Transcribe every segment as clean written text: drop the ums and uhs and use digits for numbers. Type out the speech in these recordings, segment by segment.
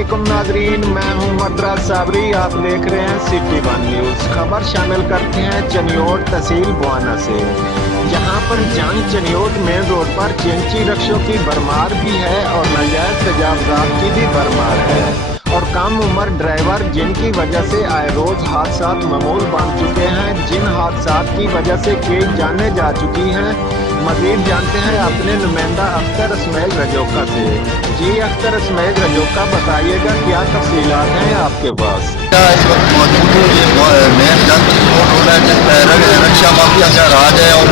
वालेकुम नाजरीन, मैं हूं मद्रास साबरी। आप देख रहे हैं सिटी वन न्यूज़। खबर शामिल करते हैं चनियोट तहसील बुआना से, जहां पर जंग चनियोट मेन रोड पर चिंची रक्षों की भरमार भी है और नाजायज तजावजात की भी भरमार है और कम उम्र ड्राइवर जिनकी वजह से आए रोज हादसा मामूल बन चुके हैं, जिन हादसा की वजह से कई जानें जा चुकी हैं। मजीद जानते हैं अपने नुमाइंदा अख्तर इस्माइल रजौका से। जी अख्तर इस्माइल रजौका, बताइएगा क्या तफसीलात हैं आपके पास? इस वक्त मौजूद हूँ, ये मेन जंग रोड है जिस पर रक्षा माफिया का राज है। और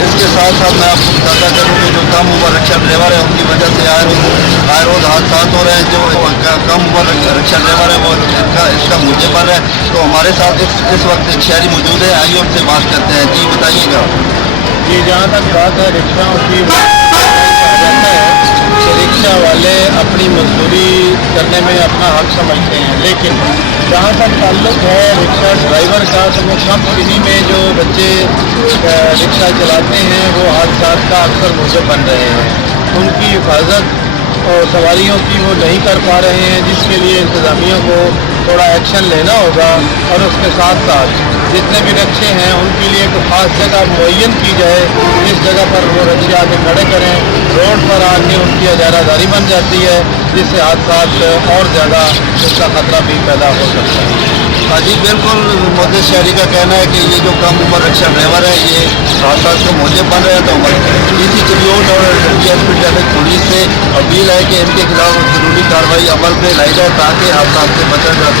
इसके साथ साथ मैं आपको बताता चलूँ कि जो कम उम्र रक्षा ड्राइवर है उनकी वजह से आए रोज हादसा हो रहे हैं। जो कम उम्र रक्षा ड्राइवर है वो इसका मुझे पर है। तो हमारे साथ इस वक्त शहरी मौजूद है, आइए उनसे बात करते हैं। जी बताइएगा। जी, जहाँ तक बात है रिक्शाओं की, जाता है कि रिक्शा वाले अपनी मजदूरी करने में अपना हक समझते हैं, लेकिन जहाँ तक ताल्लुक है रिक्शा ड्राइवर का, तो वो कम पीढ़ी में जो बच्चे रिक्शा चलाते हैं वो हादसा का अक्सर मौजूद बन रहे हैं। उनकी हिफाजत और सवारियों की वो नहीं कर पा रहे हैं, जिसके लिए इंतज़ामिया को थोड़ा एक्शन लेना होगा। और उसके साथ साथ जितने भी रक्षे हैं उनके लिए एक ख़ास जगह मुअय्यन की जाए, जिस जगह पर वो रक्षे आके खड़े करें। रोड पर आके उनकी इजारादारी बन जाती है, जिससे हादसा और ज़्यादा उसका ख़तरा भी पैदा हो सकता है। हाँ जी बिल्कुल, मोदी शहरी का कहना है कि ये जो कम उम्र रक्षा ड्राइवर है ये हादसा को मौजे बन रहे हैं। तो हमारे डीसी चनियोट और डीएसपी ट्रैफिक पुलिस से अपील है कि इनके खिलाफ जरूरी कार्रवाई अमल में लाई जाए ताकि हादसा से बचा जा सके।